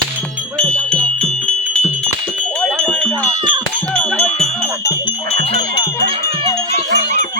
什么呀？江，我也说一，我也是这么想，是超喜欢的。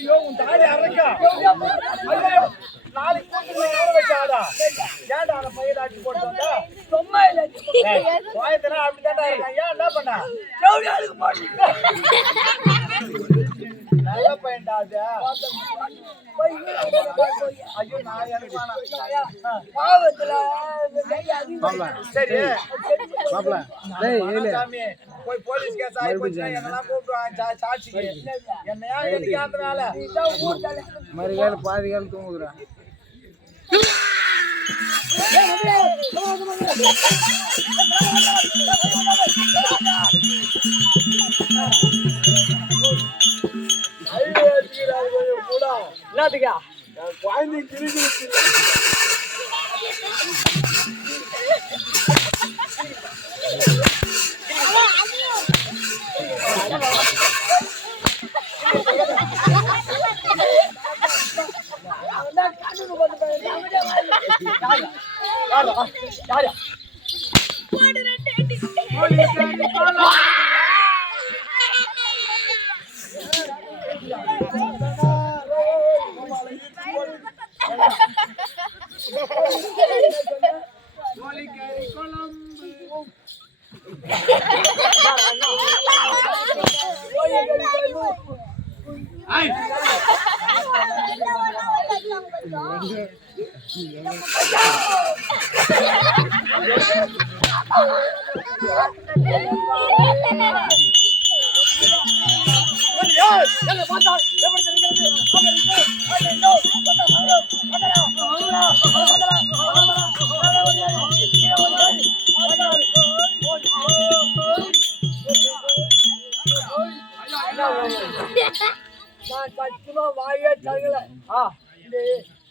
ஐயோ உன் தாலி அரைக்கா ஐயோ நாளைக்கு கூட்டு வச்சாடா ஏன்டா அந்த பையன் போட்டு வந்தா? சும்மா இல்ல கோயத்தனா அப்படிதான்டா இருக்கான். ஏன் என்ன பண்ண? ஜவுளியாளுக்கு நல்ல பையன்டா அது. ஐயோ நான் எனக்கு. பாவத்துல சரி. போய் போலீஸ் கேஸ் ஆகி போச்சுன்னா என்னெல்லாம் கூப்பிடுவாங்க சா- சாட்சிக்கு. என்ன ஏன் எதுக்காந்தனால இதான் ஊர் தலைவர். மறு கால பாதி கால தூங்குதுடா என்னத்துக்கா? குழந்தை கிரிக்கு அவன்தான் கண்ணுக்கு போட்டு போய் அவனே வாய். நான் சத்தியமா வாயே தரல ஆ இந்த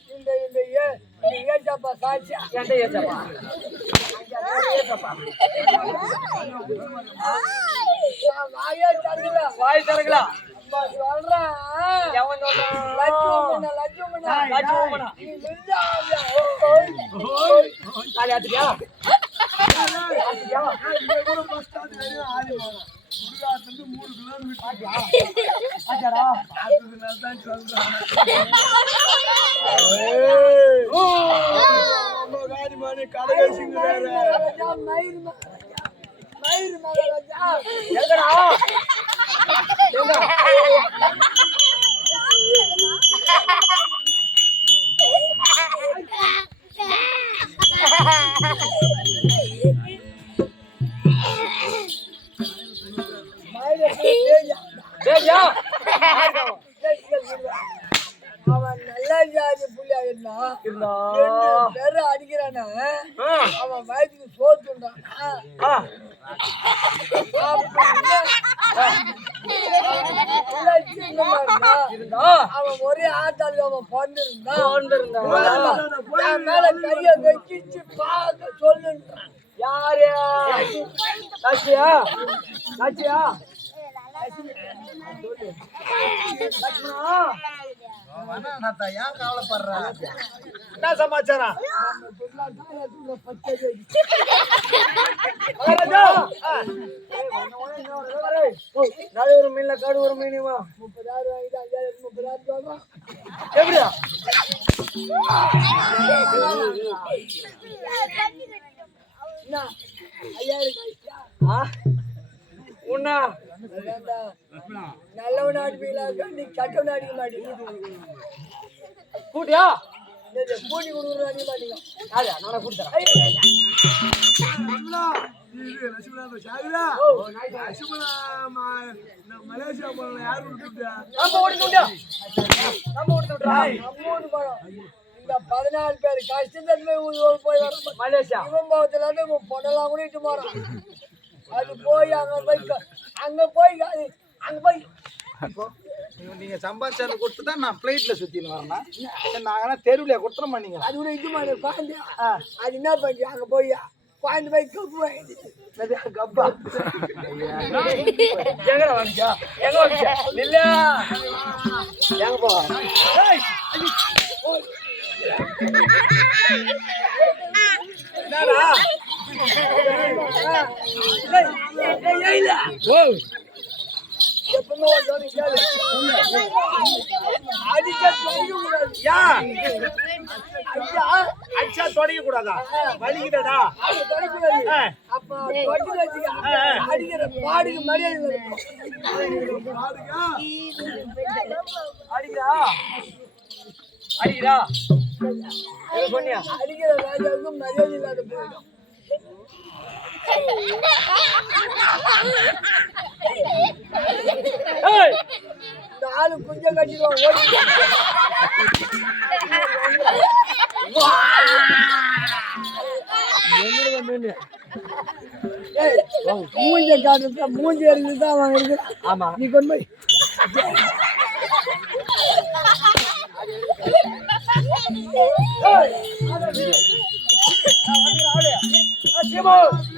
இந்த இந்த ஏ இந்த ஏஜப்பா சாட்சியா என்கிட்ட ஏச்சப்பா நான் வாயே தரல. வாய் திறக்கலாம் சொல்றேன் எவன் சொல்றான் லட்சுமணா லட்சுமணா லட்சுமணா. நீ நில்லாத. ஓய், ஓய். காலி ஆத்துக்கியா மகாராஜா, மயிர் மயிர் மகாராஜா. எங்கடா எங்க அவன் நல்ல ஜாதி புள்ளியா இருந்தா இருந்தா ரெண்டு பேரை அடிக்கிறானா. அவன் வயதுக்கு சோத்துண்டான் அவன் ஒரே ஆட்டாளி அவன் பிறந்திருந்தான் மேல கைய வச்சிச்சு பார்க்க சொல்லுன்றான். யாரு? லட்சியா? ஏன் கவலைப்படுற என்ன சமாச்சாரம்? ஒரு மீன்ல காடு ஒரு மீனுமா முப்பதாயிரம் வாங்கிட்டு அஞ்சாயிரம் முப்பதாயிரம் எப்படியா உன்னா. நல்லவன் அடிப்பீங்களா கண்டி கட்டவன் அடிக்க மாட்டேங்குது கூட்டியா? கூட்டி கொடுக்குறது அதிகமா நீங்க யாரு நானே கொடுத்துறேன் மலேசியா போன யாரு விட்டுட்டா நம்ம ஓடி விட்டா நம்ம ஓடி விட்டுறா மூணு படம் இந்த பதினாலு பேர். கஷ்டத்தன்மை போய் வர மலேசியா. இவன் பாவத்துல இருந்து பொண்ணெல்லாம் கூட இட்டு போறான். அது போய் அங்க போய் அங்க போய் அது- அங்க போய். நீங்க சம்பாதிச்சது கொடுத்து தான் நான் பிளேட்ல சுத்தின்னு வரேன் சரி, நாங்கெல்லாம் தெருவுல கொடுத்துறோமா நீங்க அது கூட இது மாதிரி குழந்தை அது என்ன பண்ணி அங்க போய் குழந்தை போய் கப்பு வாங்கிட்டு கப்பா? எங்கடா வந்துச்சா எங்க வந்துச்சா இல்ல எங்க போ ஏய் என்னடா ஓ எப்பவுமே ஒரு தடவை கேளு. அடிக்க அடிக்க கூடாது யா ஐயா, அடிச்சா தொடங்க கூடாதா வலிக்குதடா அடிக்கிற பாடுக்கு மரியாதை இருக்கும். அடிக்கிறா அடிக்கிறா அடிக்கிற ராஜாவுக்கு மரியாதை இல்லாத போயிடும் ஆளு குஞ்சம் கட்டிடுவான் மூஞ்ச காட்டுறத மூஞ்சி இருந்து தான் அவன் இருக்கிறான் ஆமா. நீ கொண்டு போய். ஏய், Ativos!